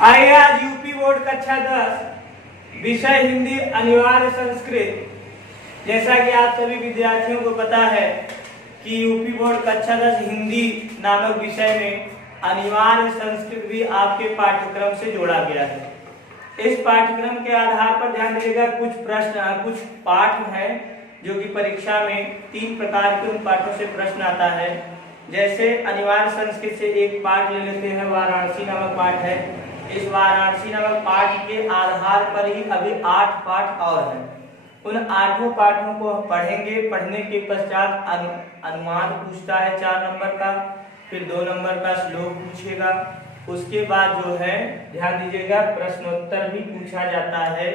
आइए आज UP board कक्षा 10 विषय हिंदी अनिवार्य संस्कृत। जैसा कि आप सभी विद्यार्थियों को पता है कि यूपी बोर्ड कक्षा 10 हिंदी नामक विषय में अनिवार्य संस्कृत भी आपके पाठ्यक्रम से जोड़ा गया है। इस पाठ्यक्रम के आधार पर ध्यान दीजिएगा, कुछ पाठ हैं जो कि परीक्षा में 3 प्रकार के उन पाठों से प्रश्न आता है। जैसे अनिवार्य संस्कृत से एक पाठ ले लेते हैं, वाराणसी नामक पाठ है। इस वाराणसी नामक पाठ के आधार पर ही अभी 8 पाठ और हैं। उन 8 पाठों को पढ़ेंगे। पढ़ने के पश्चात अनुमान पूछता है 4 नंबर का, फिर 2 नंबर का श्लोक पूछेगा। उसके बाद जो है ध्यान दीजिएगा, प्रश्नोत्तर भी पूछा जाता है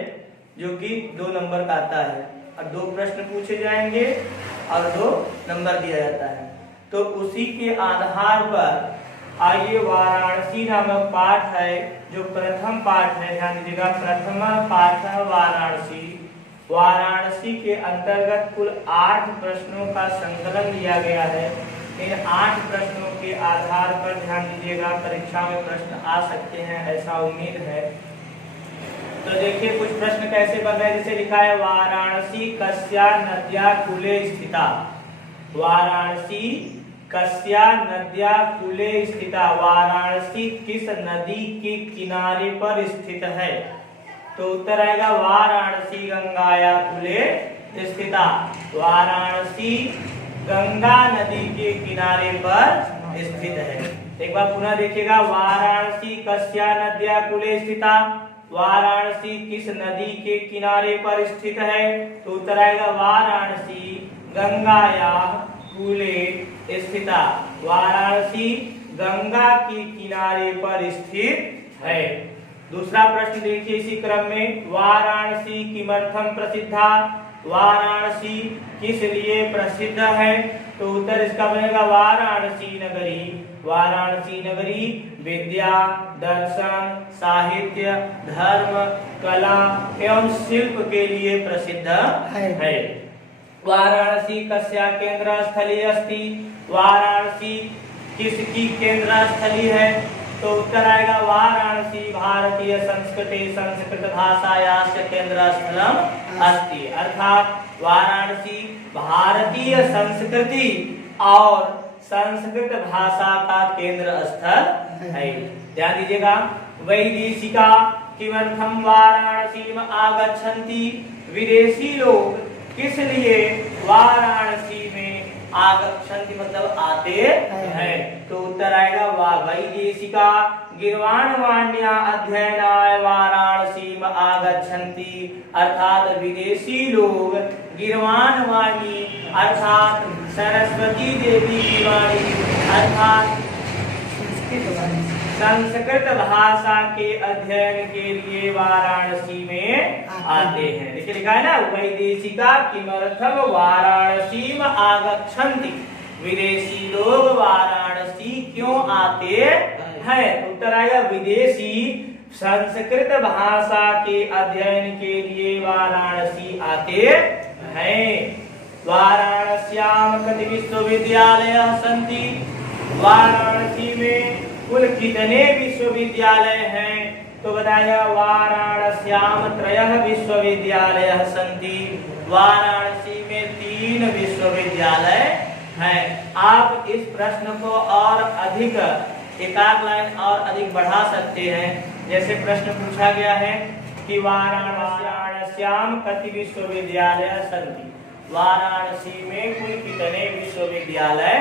जो कि 2 नंबर का आता है। और 2 प्रश्न पूछे जाएंगे और 2 नंबर दिया जाता है। तो उसी के आधार पर आइए वाराणसी नामक पाठ है जो प्रथम पाठ है। ध्यान दीजिएगा, प्रथम पाठ है वाराणसी। वाराणसी के अंतर्गत कुल 8 प्रश्नों का संकलन लिया गया है। इन 8 प्रश्नों के आधार पर ध्यान दीजिएगा परीक्षा में प्रश्न आ सकते हैं, ऐसा उम्मीद है। तो देखिए कुछ प्रश्न कैसे बन रहे हैं। जैसे लिखा है, वाराणसी कस्या नद्या कूले स्थिता। वाराणसी कस्या नद्या कूले स्थिता। वाराणसी किस नदी के किनारे पर स्थित है? तो उत्तर आएगा वाराणसी गंगाया कूले स्थिता। वाराणसी गंगा नदी के किनारे पर स्थित है। एक बार पुनः देखिएगा, वाराणसी कस्या नद्या कूले स्थिता। वाराणसी किस नदी के किनारे पर स्थित है? तो उत्तर आएगा वाराणसी गंगाया कूले स्थिता। वाराणसी गंगा के किनारे पर स्थित है। दूसरा प्रश्न देखिए इसी क्रम में, वाराणसी किमर्थम प्रसिद्धा। वाराणसी किस लिए प्रसिद्ध है? तो उत्तर इसका बनेगा वाराणसी नगरी। वाराणसी नगरी विद्या, दर्शन, साहित्य, धर्म, कला एवं शिल्प के लिए प्रसिद्ध है। वाराणसी कस्या केंद्र स्थली अस्ति। वाराणसी किसकी केंद्र स्थली है? तो उत्तर आएगा वाराणसी भारतीय संस्कृति संस्कृत भाषायास्य केंद्र स्थलम अस्ति। अर्थात वाराणसी भारतीय संस्कृति और संस्कृत भाषा का केंद्र स्थल है। ध्यान दीजिएगा, वैदेशिका किमर्थम वाराणसी में आगच्छन्ति। विदेशी लोग किस लिए वाराणसी में आगच्छन्ति मतलब आते हैं? तो उत्तर आएगा वैदेशिका गीर्वाणवाण्या अध्ययनाय वाराणसी में आगच्छन्ति। अर्थात विदेशी लोग गीर्वाणवाणी अर्थात सरस्वती देवी की वाणी अर्थात संस्कृत भाषा के अध्ययन के लिए वाराणसी में आते हैं। देखिए लिखा है ना, वैदेशिका किमर्थम वाराणसी में आगच्छन्ति। विदेशी लोग वाराणसी क्यों आते हैं? उत्तर आएगा विदेशी संस्कृत भाषा के अध्ययन के लिए वाराणसी आते हैं। वाराणस्याम कति विश्वविद्यालयाः सन्ति। वाराणसी में कुल कितने विश्वविद्यालय हैं? तो बताया वाराणस्याम 3 विश्वविद्यालयाः सन्ति। वाराणसी में 3 विश्वविद्यालय हैं। आप इस प्रश्न को और अधिक एकाध लाइन और अधिक बढ़ा सकते हैं। जैसे प्रश्न पूछा गया है कि वाराणस्याम कति विश्वविद्यालयाः सन्ति। वाराणसी में कुल कितने विश्वविद्यालय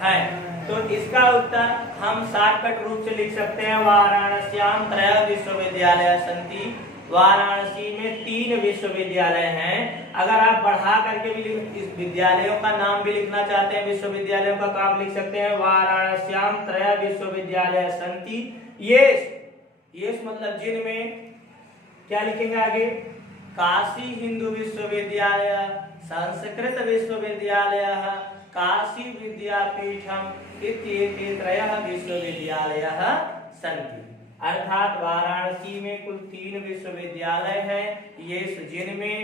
हैं? तो इसका उत्तर हम शॉर्टकट रूप से लिख सकते हैं, वाराणस्याम 3 विश्वविद्यालयाः सन्ति। वाराणसी में 3 विश्वविद्यालय हैं। अगर आप बढ़ा करके भी इस विद्यालयों का नाम भी लिखना चाहते हैं, विश्वविद्यालयों का नाम लिख सकते हैं, वाराणस्याम 3 विश्वविद्यालयाः सन्ति। यस मतलब जिनमें क्या लिखेंगे आगे, काशी हिंदू विश्वविद्यालय, संस्कृत विश्वविद्यालय, काशी विद्यापीठम इत्येते 3 विश्वविद्यालयाः सन्ति। अर्थात वाराणसी में कुल 3 विश्वविद्यालय हैं। ये जिनमें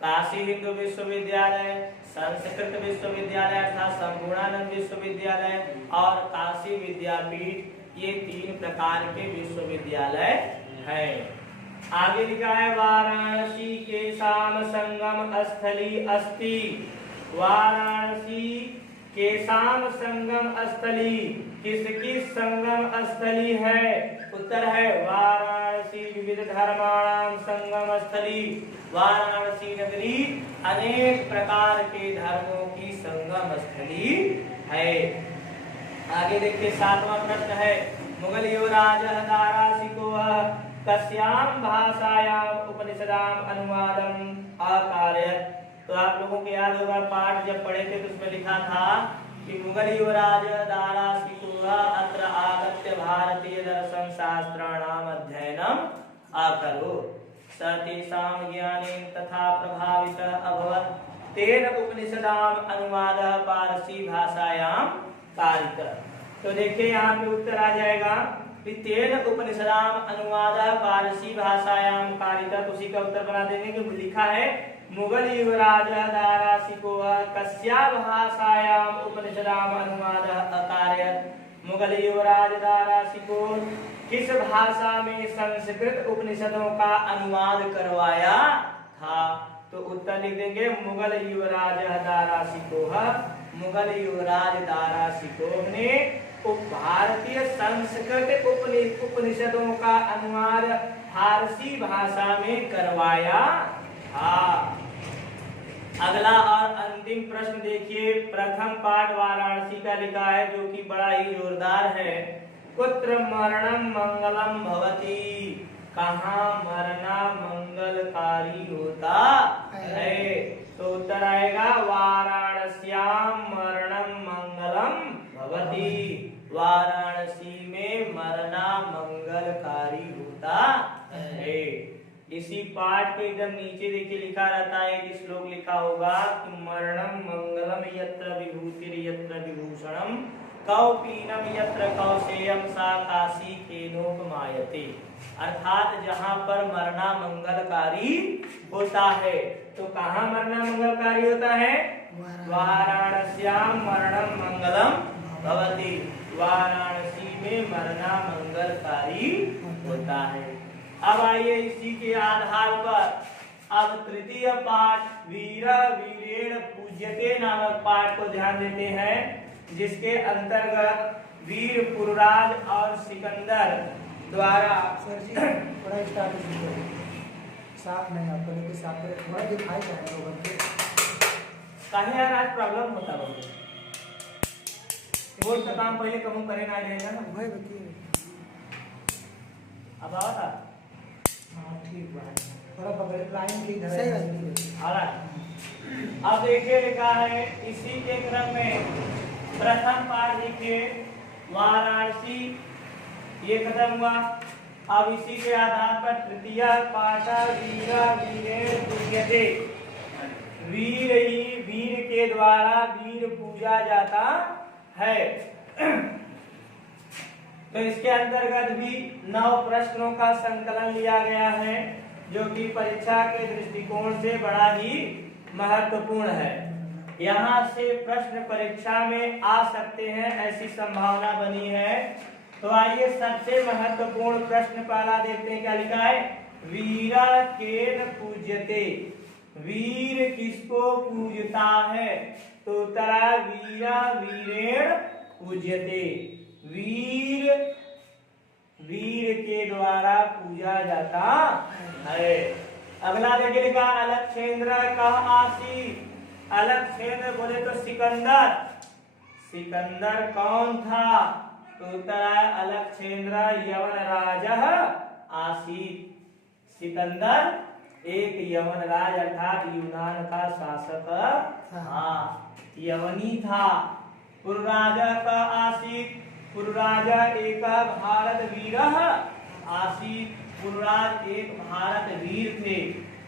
काशी हिंदू विश्वविद्यालय, संस्कृत विश्वविद्यालय अर्थात संपूर्णानंद विश्वविद्यालय और काशी विद्यापीठ ये 3 प्रकार के विश्वविद्यालय है। आगे लिखा है वाराणसी के शाम संगम स्थली अस्ति। वाराणसी के शाम संगम स्थली किसकी संगम स्थली है? उत्तर है वाराणसी विविध धर्माणाम संगम स्थली। वाराणसी नगरी अनेक प्रकार के धर्मों की संगम स्थली है। आगे देखिए 7वां प्रश्न है मुगल युवराज दारा शिकोह कस्याम भाषायाम उपनिषदाम अनुवादम अकारयत। तो आप लोगों को याद होगा पाठ जब पढ़े थे तो उसमें लिखा था कि मुगल युवराज दारा शिकोह अत्र आगत्य भारतीय दर्शन शास्त्राणाम अध्ययनम अकरोत् स तेषां ज्ञानेन तथा प्रभावितः अभवत् तेन उपनिषदाम अनुवादः पारसी भाषायां कारितः। तो देखिए यहाँ पे उत्तर आ जाएगा कि तेन उपनिषदाम अनुवादः पारसी भाषायां कारितः। तो उसी का उत्तर बना देंगे कि लिखा है मुगल युवराज दारा शिकोह कस्या भाषायां उपनिषदाम अनुवादः अकारयत्। मुगल युवराज दारा शिकोह किस भाषा में संस्कृत उपनिषदों का अनुवाद करवाया था? तो उत्तर लिख देंगे मुगल युवराज दारा शिकोह। मुगल युवराज दारा शिकोह ने भारतीय संस्कृत उपनिषदों का अनुवाद फारसी भाषा में करवाया था। अगला और अंतिम प्रश्न देखिए प्रथम पाठ वाराणसी का लिखा है जो कि बड़ा ही जोरदार है। कुत्र मरणम मंगलम भवति। कहाँ मरना मंगलकारी होता है? तो उत्तर आएगा वाराणस्याम मरणम मंगलम भवति। वाराणसी में मरना मंगलकारी होता है। इसी पाठ के एकदम नीचे देखिए लिखा रहता है कि श्लोक लिखा होगा कि मरणम मंगलम यत्र विभूतिर यत्र विभूषणम कौपीनम यत्र कौशेयम सा काशी केनोपमायते। अर्थात जहाँ पर मरना मंगलकारी होता है तो कहाँ मरना मंगलकारी होता है? वाराणस्याम मरणम मंगलम भवति। वाराणसी में मरना मंगलकारी होता है। अब आइए इसी के आधार पर अब तृतीय पाठ वीर वीरेण पूज्यते नामक पाठ को ध्यान देते हैं जिसके अंतर्गत वीर पुरुराज और सिकंदर द्वारा थोड़ा स्टार्ट साफ नहीं आपको लेकिन साफ थोड़ा दिखाई जाएगा काहे यार आज प्रॉब्लम होता है बोर्ड का काम पहले कहूँ करे ना रहेगा ना भाई बताइए अब आओ था। हाँ ठीक बात थोड़ा बगल लाइन की इधर सही अब देखिए लिखा है इसी के क्रम में प्रथम पाठ देखिए वाराणसी ये खत्म हुआ। अब इसी के आधार पर तृतीय पाठ वीर वीरेण पूज्यते। वीर ही वीर के द्वारा वीर पूजा जाता है। तो इसके अंतर्गत भी 9 प्रश्नों का संकलन लिया गया है जो कि परीक्षा के दृष्टिकोण से बड़ा ही महत्वपूर्ण है। यहाँ से प्रश्न परीक्षा में आ सकते हैं ऐसी संभावना बनी है। तो आइए सबसे महत्वपूर्ण प्रश्न पहला देखते हैं क्या लिखा है। वीर केन पूज्यते। वीर किसको पूजता है? तो उत्तर वीर वीरेण पूज्यते। वीर वीर के द्वारा पूजा जाता है। अगला देखिए लिखा अलक्षेंद्र कह आसी। अलक्षेंद्र बोले तो सिकंदर। सिकंदर कौन था? तो उत्तर है अलक्षेंद्र यवन राजः आसीत्। सिकंदर एक यवन राज अर्थात यूनान का शासक था, यवनी था। पुरुराजा का आसीत्। पुरुराजा एक भारत वीर आसीत्। पुरुराज एक भारत वीर थे।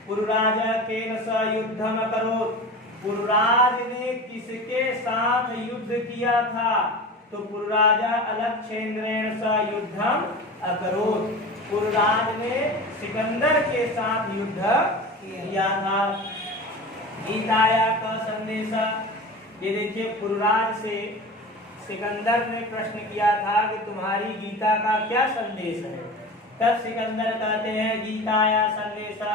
पुरुराजा केन स युद्धम अकरोत्। पुरुराज ने किसके साथ युद्ध किया था? तो पुरुराजा अलक्षेंद्रेण स युद्धम अकरोत्। पुरुराज ने सिकंदर के साथ युद्ध किया था। गीताया का संदेश ये देखिए पुरुराज से सिकंदर ने प्रश्न किया था कि तुम्हारी गीता का क्या संदेश है। तब सिकंदर कहते हैं गीताया संदेशा,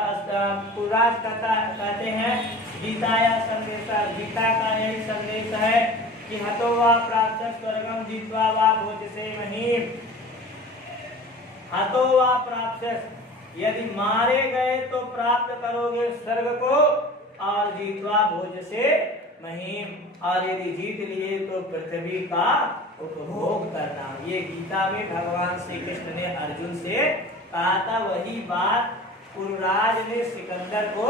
पुराज कहते हैं गीताया संदेशा, गीता का यही संदेश है कि हतो वा प्राप्त स्वर्गम जित्वा वा भोजसे महीम। हतो वा प्राप्त, यदि मारे गए तो प्राप्त करोगे स्वर्ग को, और जीतवा भोज से महीम, और यदि जीत लिए तो पृथ्वी का उपभोग करना। ये गीता में भगवान श्री कृष्ण ने अर्जुन से कहा था। वही बात पुरुराज ने सिकंदर को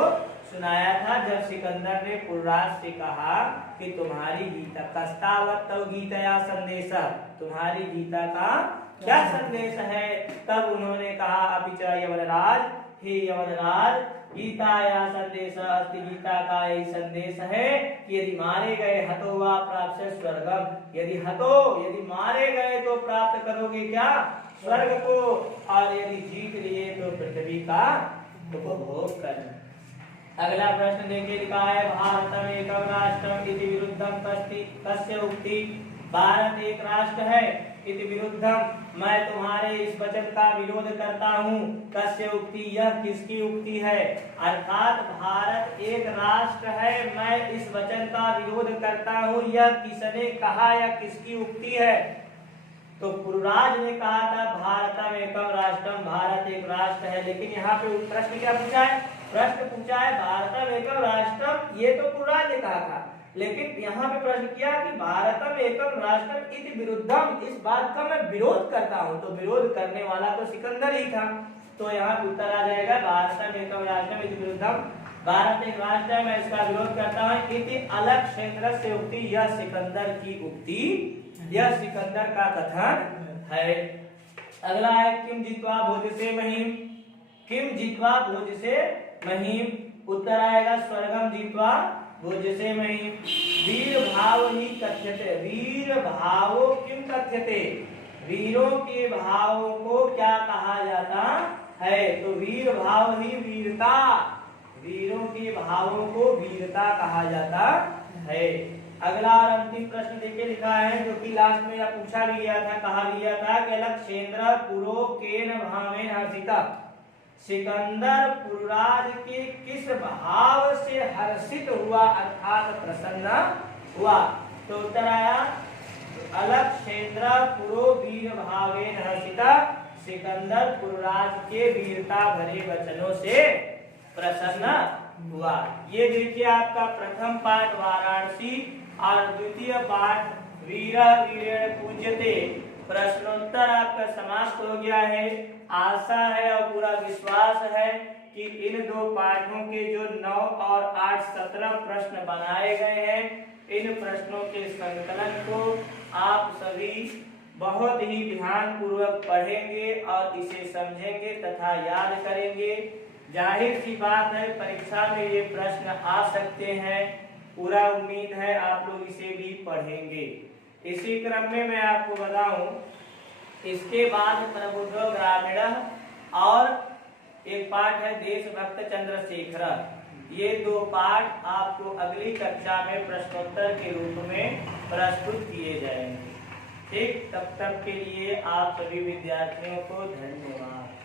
सुनाया था जब सिकंदर ने पुरुराज से कहा कि तुम्हारी गीता कस्तावत तव गीतया संदेशा, तुम्हारी गीता का क्या संदेश है। तब उन्होंने कहा अपिच यमनराज, हे यमनराज, गीताया संदेश अस्ति, गीता का यही संदेश है कि यदि मारे गए हतो वा प्राप्त स्वर्गम, यदि मारे गए तो प्राप्त करोगे क्या, स्वर्ग को, और यदि जीत लिए तो पृथ्वी का उपभोग करना। अगला प्रश्न देखिए, लिखा है भारतम एकम राष्ट्रम इति विरुद्धम कस्य उक्ति। भारत एक राष्ट्र है इति विरुद्धम, मैं तुम्हारे इस वचन का विरोध करता हूँ। कस्य उक्ति, यह किसकी उक्ति है। अर्थात भारत एक राष्ट्र है, मैं इस वचन का विरोध करता हूँ, यह किसने कहा या किसकी उक्ति है। तो पुरुराज ने कहा था भारतम एकम राष्ट्रम, भारत एक राष्ट्र है। लेकिन यहाँ पे प्रश्न क्या पूछा है, प्रश्न पूछा है भारतम एकम राष्ट्रम, ये तो पुरुराज ने कहा था। लेकिन यहाँ पे प्रश्न किया कि भारतम एकम राष्ट्रम इति विरुद्धम, इस बात का मैं विरोध करता हूँ। तो विरोध करने वाला तो सिकंदर ही था। तो यहाँ पे उत्तर आ जाएगा भारतम एकम राष्ट्रम इति विरुद्धम, भारत एक राष्ट्र है, मैं इसका विरोध करता हूँ। इति अलग क्षेत्र से उक्ति, यह सिकंदर की उक्ति, यह सिकंदर का कथन है। अगला है किम जित्वा भोज से महीम, किम जित्वा भोज से महीम, उत्तर आएगा स्वर्गम जित्वा भोज से महीम। वीर भाव ही कथ्यते, वीर भावो किम कथ्यते, वीरों के भावों को क्या कहा जाता है। तो वीर भाव ही वीरता, वीरों के भावों को वीरता कहा जाता है। अगला और अंतिम प्रश्न देखिए, लिखा है जो कि लास्ट में यह पूछा भी गया था, कहा गया था कि लक्षेंद्र पुरो केन भावेन हर्षिता, सिकंदर पुरुराज के किस भाव से हर्षित हुआ अर्थात प्रसन्न हुआ। तो उत्तर आया अलक्षेंद्र पुरो वीर भावेन हर्षिता, सिकंदर पुरुराज के वीरता भरे वचनों से प्रसन्न हुआ। ये देखिए आपका प्रथम पाठ वाराणसी और द्वितीय पाठ वीर वीरेण पूज्यते, प्रश्नोत्तर आपका समाप्त हो गया है। आशा है और पूरा विश्वास है कि इन दो पाठों के जो 9 और 8 17 प्रश्न बनाए गए हैं, इन प्रश्नों के संकलन को आप सभी बहुत ही ध्यान पूर्वक पढ़ेंगे और इसे समझेंगे तथा याद करेंगे। जाहिर सी बात है परीक्षा में ये प्रश्न आ सकते हैं, पूरा उम्मीद है आप लोग इसे भी पढ़ेंगे। इसी क्रम में मैं आपको बताऊं, इसके बाद प्रबुद्धो ग्रामीण और एक पाठ है देशभक्त चंद्रशेखर, ये दो पाठ आपको अगली कक्षा में प्रश्नोत्तर के रूप में प्रस्तुत किए जाएंगे। ठीक, तब तक के लिए आप सभी विद्यार्थियों को धन्यवाद।